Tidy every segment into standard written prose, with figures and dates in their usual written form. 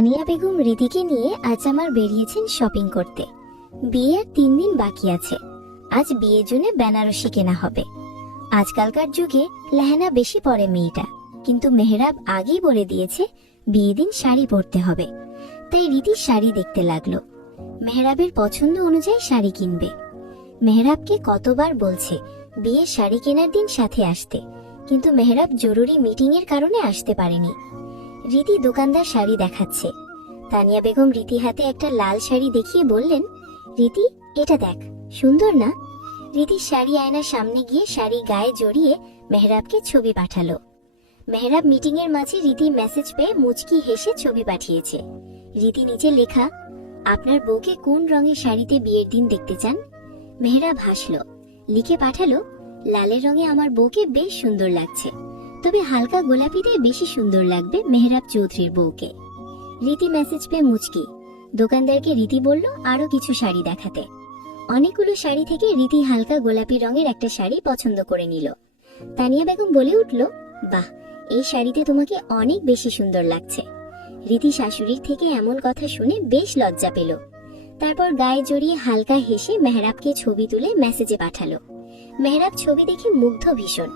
তানিয়া বেগম রীতিকে নিয়ে আজ আমার বেরিয়েছেন শপিং করতে। বিয়ের 3 দিন বাকি আছে। আজ বিয়ের জন্য বেনারসি কেনা হবে। আজকালকার যুগে লেহেঙ্গা বেশি পরে মেয়েটা, কিন্তু মেহরাব আগেই বলে দিয়েছে বিয়ে দিন শাড়ি পরতে হবে। তাই রীতি শাড়ি দেখতে লাগলো। মেহরাবের পছন্দ অনুযায়ী শাড়ি কিনবে। মেহরাবকে কতবার বলছে বিয়ের শাড়ি কেনার দিন সাথে আসতে, কিন্তু মেহরাব জরুরি মিটিং এর কারণে আসতে পারেনি। রীতি দোকানদার শাড়ি দেখাচ্ছে। তানিয়া বেগম রীতি হাতে একটা লাল শাড়ি দেখিয়ে বললেন, রীতি এটা দেখ, সুন্দর না? রীতি শাড়ি আয়নার সামনে গিয়ে শাড়ি গায়ে জড়িয়ে মেহরাবকে ছবি পাঠালো। মেহরাব মিটিং এর মাঝে রীতি মেসেজ পেয়ে মুচকি হেসে ছবি পাঠিয়েছে। রীতি নিচে লেখা, আপনার বউকে কোন রঙের শাড়িতে বিয়ের দিন দেখতে চান? মেহরাব হাসলো, লিখে পাঠালো, লালের রঙে আমার বউকে বেশ সুন্দর লাগছে, তবে হালকা গোলাপিতে বেশি সুন্দর লাগবে মেহরাব চৌধুরীর বউকে। রীতি মেসেজ পেয়ে মুচকি। দোকানদারকে রীতি বলল আরো কিছু শাড়ি দেখাতে। অনেকগুলো শাড়ি থেকে রীতি হালকা গোলাপি রঙের একটা শাড়ি পছন্দ করে নিল। তানিয়া বেগম বলে উঠল, বাহ, এই শাড়িতে তোমাকে অনেক বেশি সুন্দর লাগছে। রীতি শাশুড়ির থেকে এমন কথা শুনে বেশ লজ্জা পেল। তারপর গায়ে জড়িয়ে হালকা হেসে মেহরাবকে ছবি তুলে মেসেজে পাঠালো। মেহরাব ছবি দেখে মুগ্ধ ভীষণ।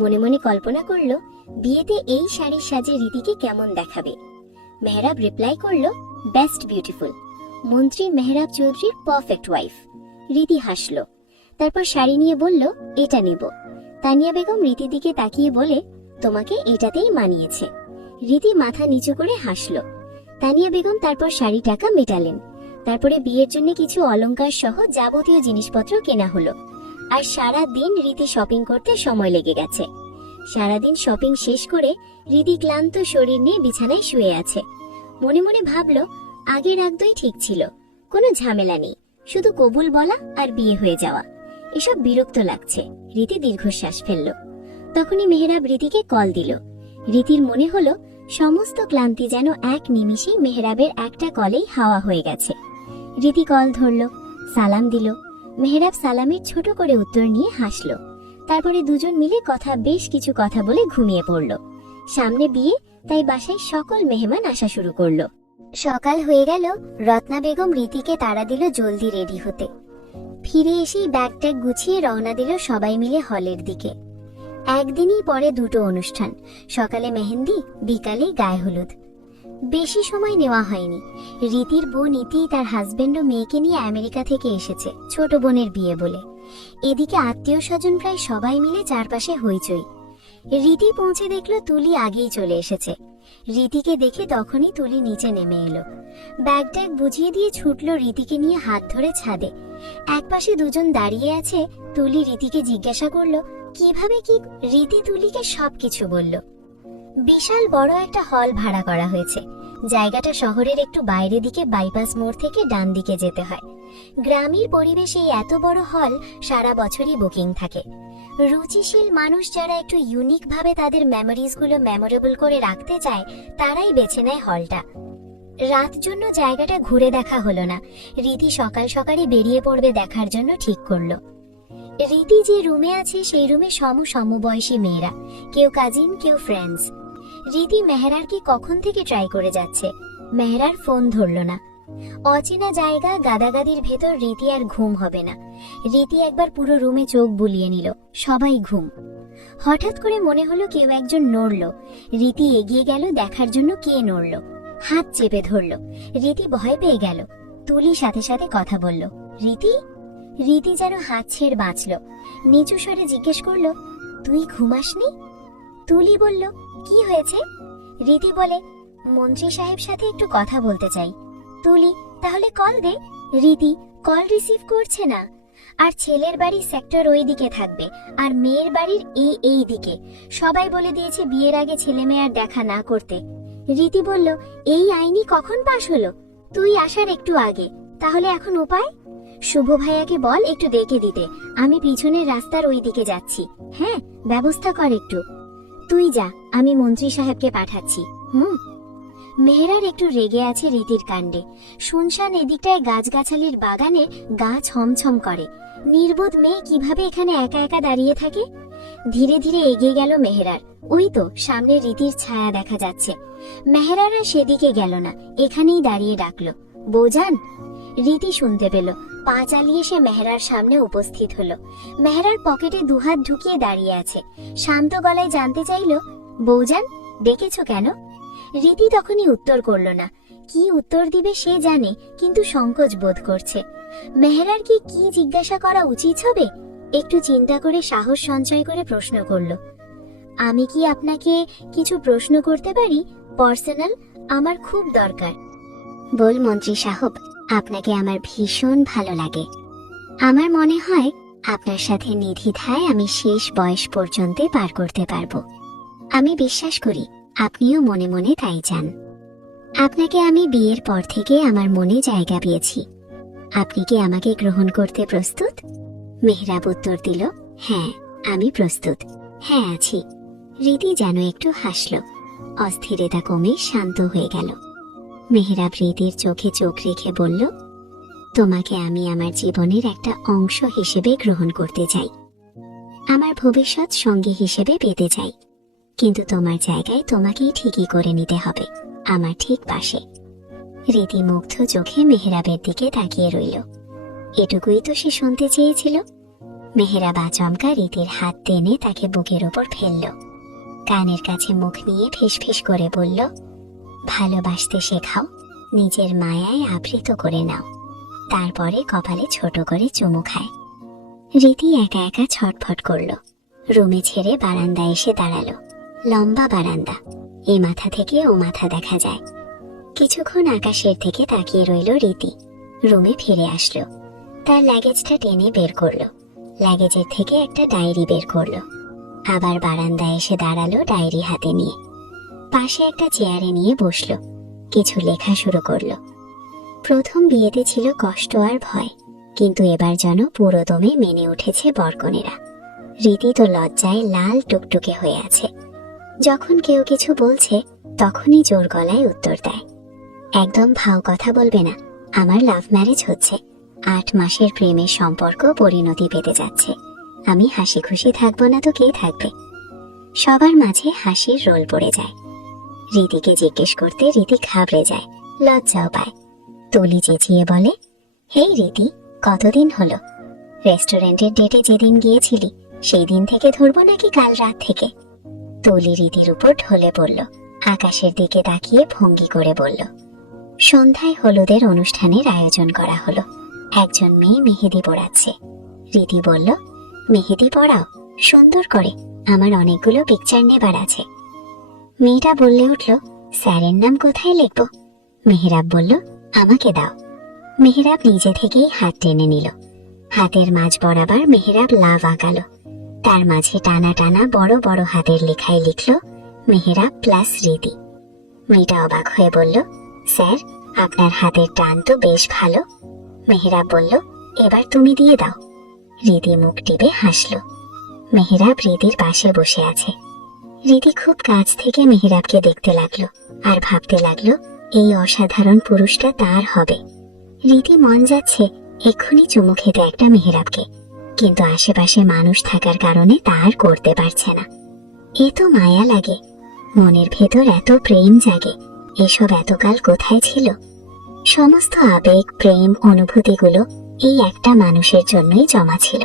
মনে মনে কল্পনা করলো বিয়েতে এই শাড়ির সাজে রীতিকে কেমন দেখাবে। মেহরাব রিপ্লাই করলো, বেস্ট বিউটিফুল, মন্ত্রী মেহরাব চৌধুরীর পারফেক্ট ওয়াইফ। রীতি হাসলো। তারপর শাড়ি নিয়ে বলল, এটা নেব। তানিয়া বেগম রীতির দিকে তাকিয়ে বলে, তোমাকে এটাতেই মানিয়েছে। রীতি মাথা নিচু করে হাসলো। তানিয়া বেগম তারপর শাড়ি টাকা মেটালেন। তারপরে বিয়ের জন্য কিছু অলংকার সহ যাবতীয় জিনিসপত্র কেনা হলো। আর সারা দিন রীতি শপিং করতে সময় লেগে গেছে। সারাদিন শপিং শেষ করে রীতি ক্লান্ত শরীর নিয়ে বিছানায় শুয়ে আছে। মনে মনে ভাবলো আগের রাগদই ঠিক ছিল, কোনো ঝামেলা নেই, শুধু কবুল বলা আর বিয়ে হয়ে যাওয়া। এসব বিরক্ত লাগছে। রীতি দীর্ঘশ্বাস ফেলল। তখনই মেহরাব রীতিকে কল দিল। রীতির মনে হলো সমস্ত ক্লান্তি যেন এক নিমিষেই মেহরাবের একটা কলেই হাওয়া হয়ে গেছে। রীতি কল ধরল, সালাম দিল। মেহরাব সালামের ছোট করে উত্তর নিয়ে হাসলো। তারপরে দুজন মিলে বেশ কিছু কথা বলে ঘুমিয়ে পড়ল। সামনে বিয়ে, তাই বাসায় সকল মেহমান আসা শুরু করলো। সকাল হয়ে গেল। রত্না বেগম রীতিকে তাড়া দিল জলদি রেডি হতে। ফিরে এসেই ব্যাগ ট্যাগ গুছিয়ে রওনা দিল সবাই মিলে হলের দিকে। একদিনই পরে দুটো অনুষ্ঠান, সকালে মেহেন্দি, বিকালে গায়ে হলুদ। বেশি সময় নেওয়া হয়নি। রীতির বোন ইতি তার হাজবেন্ড ও মেয়েকে নিয়ে আমেরিকা থেকে এসেছে ছোট বোনের বিয়ে বলে। এদিকে আত্মীয় স্বজন প্রায় সবাই মিলে চারপাশে হইচই। রীতি পৌঁছে দেখলো তুলি আগেই চলে এসেছে। রীতিকে দেখে তখনই তুলি নিচে নেমে এলো। ব্যাগ ট্যাগ বুঝিয়ে দিয়ে ছুটলো রীতিকে নিয়ে হাত ধরে ছাদে। একপাশে দুজন দাঁড়িয়ে আছে। তুলি রীতিকে জিজ্ঞাসা করলো কিভাবে কি। রীতি তুলিকে সবকিছু বলল। বিশাল বড় একটা হল ভাড়া করা হয়েছে। জায়গাটা শহরের একটু বাইরে দিকে, বাইপাস মোড় থেকে ডান দিকে যেতে হয়। গ্রামের পরিবেশে এত বড় হল সারা বছরই বুকিং থাকে। রুচিশীল মানুষ যারা একটু ইউনিক ভাবে তাদের মেমোরিজ গুলো মেমোরেবল করে রাখতে চায়, তারাই বেছে নেয় হলটা। রাত জন্য জায়গাটা ঘুরে দেখা হলো না। রীতি সকাল সকালই বেরিয়ে পড়বে দেখার জন্য ঠিক করলো। রীতি যে রুমে আছে সেই রুমে সমবয়সী মেয়েরা, কেউ কাজিন, কেউ ফ্রেন্ডস। রীতি মেহরারকে কখন থেকে ট্রাই করে যাচ্ছে। মেহরার ফোন ধরল না। অচেনা জায়গা, গাদাগাদির ভেতর রীতি আর ঘুম হবে না। রীতি একবার পুরো রুমে চোখ বুলিয়ে নিল, সবাই ঘুম। হঠাৎ করে মনে হলো কেউ একজন নড়ল। রীতি এগিয়ে গেল দেখার জন্য কে নড়ল। হাত চেপে ধরল। রীতি ভয় পেয়ে গেল। তুলি সাথে সাথে কথা বলল, রীতি। রীতি যেন হাত ছেড়ে বাঁচল। নিচু স্বরে জিজ্ঞেস করলো, তুই ঘুমাসনি? তুলি বলল, কি হয়েছে? রীতি বলে, মন্ত্রী সাহেব সাথে একটু কথা বলতে চাই। তুলি, তাহলে কল দে। রীতি, কল রিসিভ করছে না। আর ছেলের বাড়ি সেক্টর ওই দিকে থাকবে, আর মেয়ের বাড়ির এই দিকে। সবাই বলে দিয়েছে বিয়ের আগে ছেলে মেয়ে আর দেখা না করতে। রীতি বলল, এই আইনি কখন পাশ হলো? তুই আসার একটু আগে। তাহলে এখন উপায়? শুভ ভাইয়াকে বল একটু ডেকে দিতে, আমি পিছনের রাস্তার ওই দিকে যাচ্ছি। হ্যাঁ, ব্যবস্থা কর একটু। তুই যা, আমি মন্ত্রী সাহেবকে পাঠাচ্ছি। মেহরার একটু রেগে আছে রীতির কাণ্ডে। শুনশান এদিকটায় গাছগাছালির বাগানে গা ছমছম করে। নির্বোধ মেয়ে কিভাবে এখানে একা একা দাঁড়িয়ে থাকে? ধীরে ধীরে এগিয়ে গেল মেহেরার। ওই তো সামনে রীতির ছায়া দেখা যাচ্ছে। মেহেরার আর সেদিকে গেল না, এখানেই দাঁড়িয়ে ডাকলো, বৌজান। রীতি শুনতে পেল, পা চালিয়ে সে মেহেরার সামনে উপস্থিত হলো। মেহেরার পকেটে দুহাত ঢুকিয়ে দাঁড়িয়ে আছে। শান্ত গলায় জানতে চাইল, বৌজান, ডেকেছো কেন? রীতি তখনই উত্তর করল না। কি উত্তর দিবে সে জানে, কিন্তু সংকোচ বোধ করছে। মেহেরার কি জিজ্ঞাসা করা উচিত হবে? একটু চিন্তা করে সাহস সঞ্চয় করে প্রশ্ন করল, আমি কি আপনাকে কিছু প্রশ্ন করতে পারি? পার্সোনাল, আমার খুব দরকার। বল মন্ত্রী সাহেব, আপনাকে আমার ভীষণ ভালো লাগে। আমার মনে হয় আপনার সাথে নির্দ্বিধায় আমি শেষ বয়স পর্যন্ত পার করতে পারবো। আমি বিশ্বাস করি আপনিও মনে মনে তাই চান। আপনাকে আমি বিয়ের পর থেকে আমার মনে জায়গা পেয়েছি। আপনি কি আমাকে গ্রহণ করতে প্রস্তুত? মেহরাব উত্তর দিল, হ্যাঁ আমি প্রস্তুত, হ্যাঁ আছি। রীতি যেন একটু হাসল, অস্থিরতা কমে শান্ত হয়ে গেল। মেহরাব রীতির চোখে চোখ রেখে বলল, তোমাকে আমি আমার জীবনের একটা অংশ হিসেবে গ্রহণ করতে চাই, আমার ভবিষ্যৎ সঙ্গী হিসেবে পেতে চাই। কিন্তু তোমার জায়গায় তোমাকেই ঠিকই করে নিতে হবে, আমার ঠিক পাশে। রীতি মুগ্ধ চোখে মেহরাবের দিকে তাকিয়ে রইল। এটুকুই তো সে শুনতে চেয়েছিল। মেহরাব আচমকা রীতির হাত টেনে তাকে বুকের ওপর ফেলল, কানের কাছে মুখ নিয়ে ফিসফিস করে বলল, ভালোবাসতে শেখাও, নিজের মায়ায় আবৃত করে নাও, তারপরে কপালে ছোট করে চুমু খায়। রীতি একা একা ছটফট করল। রুমে ছেড়ে বারান্দায় এসে দাঁড়ালো। লম্বা বারান্দা, এ মাথা থেকে ও মাথা দেখা যায়। কিছুক্ষণ আকাশের দিকে তাকিয়ে রইল রীতি। রুমে ফিরে আসলো, তার লাগেজটা টেনে বের করলো। লাগেজের থেকে একটা ডায়েরি বের করলো। আবার বারান্দায় এসে দাঁড়ালো ডায়েরি হাতে নিয়ে। পাশে একটা চেয়ারে নিয়ে বসলো, কিছু লেখা শুরু করলো। প্রথম বিয়েতে ছিল কষ্ট আর ভয়, কিন্তু এবার যেন পুরোদমে মেনে উঠেছে বরকনেরা। রীতি তো লজ্জায় লাল টুকটুকে হয়ে আছে। যখন কেউ কিছু বলছে তখনই জোর গলায় উত্তর দেয়, একদম ভাও কথা বলবে না, আমার লাভ ম্যারেজ হচ্ছে, 8 মাসের প্রেমের সম্পর্ক পরিণতি পেতে যাচ্ছে, আমি হাসি খুশি থাকবো না তো কে থাকবে? সবার মাঝে হাসির রোল পড়ে যায়। রীতিকে জিজ্ঞেস করতে রীতি ঘাবড়ে যায়, লজ্জাও পায়। তুলি চেঁচিয়ে বলে, হেই রীতি, কতদিন হলো? রেস্টুরেন্টের ডেটে যেদিন গিয়েছিলি সেই দিন থেকে ধরবো নাকি কাল রাত থেকে? তুলি রীতির উপর ঢলে পড়ল, আকাশের দিকে তাকিয়ে ভঙ্গি করে বলল, সন্ধ্যায় হলুদের অনুষ্ঠানের আয়োজন করা হলো। একজন মেয়ে মেহেদি পড়াচ্ছে। রীতি বলল, মেহেদি পড়াও, সুন্দর করে, আমার অনেকগুলো পিকচার নেবার আছে। মেয়েটা বললে উঠল, স্যারের নাম কোথায় লিখব? মেহরাব বলল, আমাকে দাও। মেহরাব নিজে থেকেই হাত টেনে নিল। হাতের মাঝ বরাবর মেহরাব লাভ আঁকালো। তার মাঝে টানা টানা বড় বড় হাতের লেখায় লিখল, মেহরাব প্লাস রীতি। মেয়েটা অবাক হয়ে বলল, স্যার, আপনার হাতের টান তো বেশ ভালো। মেহরাব বলল, এবার তুমি দিয়ে দাও। রীতি মুখ টিপে হাসল। মেহরাব রীতির পাশে বসে আছে। রীতি খুব কাছ থেকে মেহরাবকে দেখতে লাগলো আর ভাবতে লাগলো, এই অসাধারণ পুরুষটা তার হবে। রীতি মন যাচ্ছে এক্ষুনি চুমু খেতে একটা মেহরাবকে, কিন্তু আশেপাশে মানুষ থাকার কারণে তা আর করতে পারছে না। এ তো মায়া লাগে, মনের ভেতর এত প্রেম জাগে, এসব এতকাল কোথায় ছিল? সমস্ত আবেগ, প্রেম, অনুভূতিগুলো এই একটা মানুষের জন্যই জমা ছিল।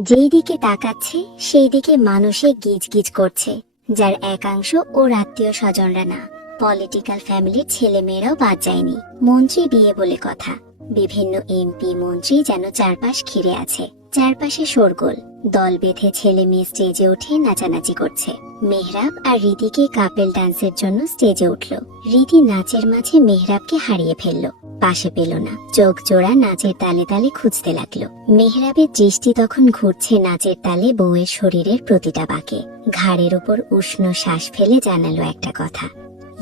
যেই দিকে তাকাচ্ছে সেই দিকে মানুষে গিজ গিজ করছে, যার একাংশ ওর আত্মীয় স্বজনরা না, পলিটিক্যাল ফ্যামিলির ছেলে মেয়েরাও বাদ যায়নি। মন্ত্রী বিয়ে বলে কথা, বিভিন্ন এমপি মন্ত্রী যেন চারপাশ ঘিরে আছে। চারপাশে শোরগোল, দল বেঁধে ছেলে মেয়ে স্টেজে উঠে নাচানাচি করছে। মেহরাব আর রীতিকে কাপেল ডান্সের জন্য স্টেজে উঠল। রীতি নাচের মাঝে মেহরাবকে হারিয়ে ফেলল, পাশে পেল না। চোখ জোড়া নাচের তালে তালে খুঁজতে লাগলো। মেহরাবের দৃষ্টি তখন ঘুরছে নাচের তালে বউয়ের শরীরের প্রতিটা বাঁকে। ঘাড়ের উপর উষ্ণ শ্বাস ফেলে জানালো একটা কথা,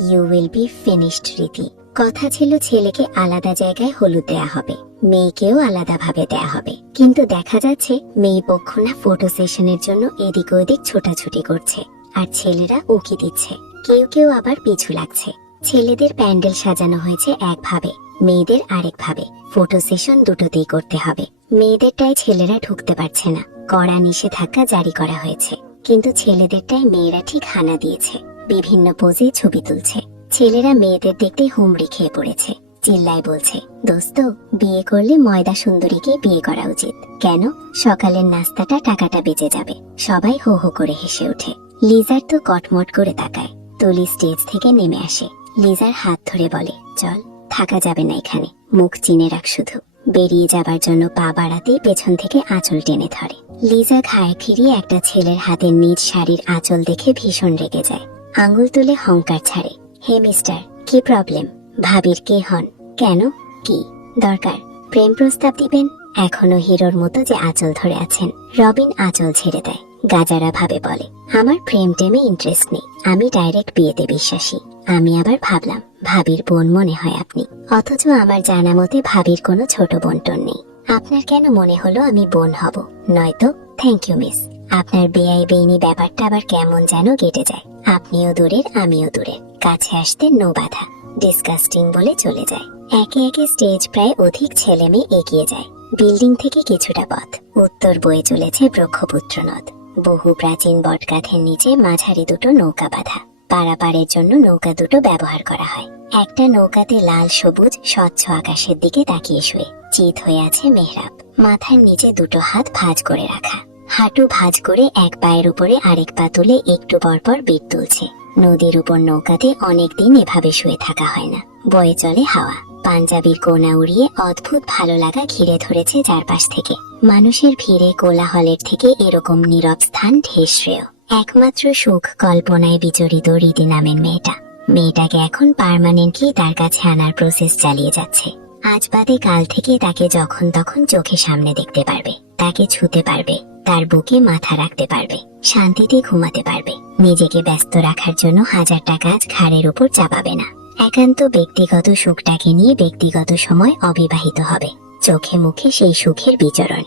ইউ উইল বি ফিনিশড রীতি। কথা ছিল ছেলেকে আলাদা জায়গায় হলুদ দেয়া হবে, মেয়েকেও আলাদাভাবে দেয়া হবে, কিন্তু দেখা যাচ্ছে মেয়ে পক্ষ না ফটো সেশনের জন্য এদিক ওদিক ছোটাছুটি করছে, আর ছেলেরা উকি দিচ্ছে। কেউ কেউ আবার পিছু লাগছে। ছেলেদের প্যান্ডেল সাজানো হয়েছে একভাবে, মেয়েদের আরেকভাবে। ফটো সেশন দুটোতেই করতে হবে। মেয়েদেরটাই ছেলেরা ঢুকতে পারছে না, কড়া নিষেধাজ্ঞা জারি করা হয়েছে। কিন্তু ছেলেদেরটাই মেয়েরা ঠিক হানা দিয়েছে। বিভিন্ন পোজে ছবি তুলছে। ছেলেরা মেয়েদের দেখতে হুমড়ি খেয়ে পড়েছে। চিল্লায় বলছে, দোস্ত, বিয়ে করলে ময়দা সুন্দরীকে বিয়ে করা উচিত। কেন? সকালের নাস্তাটা টাকাটা বেঁচে যাবে। সবাই হো হো করে হেসে ওঠে। লিজার তো কটমট করে তাকায়। তুলি স্টেজ থেকে নেমে আসে। লিজার হাত ধরে বলে, চল, থাকা যাবে না এখানে, মুখ চিনে রাখ শুধু। বেরিয়ে যাবার জন্য পা বাড়াতেই পেছন থেকে আঁচল টেনে ধরে। লিজা ঘাড় ফিরিয়ে একটা ছেলের হাতে নিজ শাড়ির আঁচল দেখে ভীষণ রেগে যায়। আঙুল তুলে হংকার ছাড়ে। হে মিস্টার, কি প্রবলেম? ভাবির কে হন? কেন? কি দরকার? প্রেম প্রস্তাব দিবেন? এখনো হিরোর মতো যে আঁচল ধরে আছেন। রবিন আঁচল ছেড়ে দেয়। গাজারা ভাবে বলে, আমার প্রেম টেমে ইন্টারেস্ট নেই, আমি ডাইরেক্ট বিয়েতে বিশ্বাসী। আমি আবার ভাবলাম ভাবির বোন মনে হয় আপনি, অথচ আমার জানা মতে ভাবির কোনো ছোট বোন টোন নেই। আপনার কেন মনে হলো আমি বোন হব? নয়তো থ্যাংক ইউ মিস। আপনার বেআই বেইনি ব্যাপারটা আবার কেমন যেন কেটে যায়। আপনিও দূরের, আমিও দূরের, কাছে আসতে নো বাধা। ডিসকাস্টিং বলে চলে যায়। একে একে স্টেজ প্রায় অধিক ছেলে মেয়ে এগিয়ে যায়। বিল্ডিং থেকে কিছুটা পথ উত্তর বয়ে চলেছে ব্রহ্মপুত্র নদ। বহু প্রাচীন বটগাছের নিচে মাঝারি দুটো নৌকা বাঁধা। পারাপারের জন্য নৌকা দুটো ব্যবহার করা হয়। একটা নৌকাতে লাল সবুজ স্বচ্ছ আকাশের দিকে তাকিয়ে শুয়ে চিত হয়ে আছে মেহরাব। মাথার নিচে দুটো হাত ভাঁজ করে রাখা, হাঁটু ভাঁজ করে এক পায়ের উপরে আরেক পা তুলে একটু পরপর বিট তুলছে। নদীর উপর নৌকাতে অনেকদিন এভাবে শুয়ে থাকা হয় না। বয়ে চলে হাওয়া। পাঞ্জাবির কোনা উড়িয়ে অদ্ভুত ভালো লাগা ঘিরে ধরেছে চারপাশ থেকে। মানুষের ভিড়ে কোলাহলের থেকে এরকম নীরব স্থান ঢের শ্রেয়। একমাত্র সুখ কল্পনায় বিচরিত রীতি নামের মেয়েটাকে এখন পার্মানেন্টলি তার কাছে আনার প্রসেস চালিয়ে যাচ্ছে। আজ বাদে কাল থেকে তাকে যখন তখন চোখের সামনে দেখতে পারবে, তাকে ছুতে পারবে, তার বুকে মাথা রাখতে পারবে, শান্তিতে ঘুমাতে পারবে। নিজেকে ব্যস্ত রাখার জন্য হাজারটা কাজ ঘাড়ের উপর চাপাবে না। একান্ত ব্যক্তিগত সুখটাকে নিয়ে ব্যক্তিগত সময় অবিবাহিত হবে। চোখে মুখে সেই সুখের বিচরণ।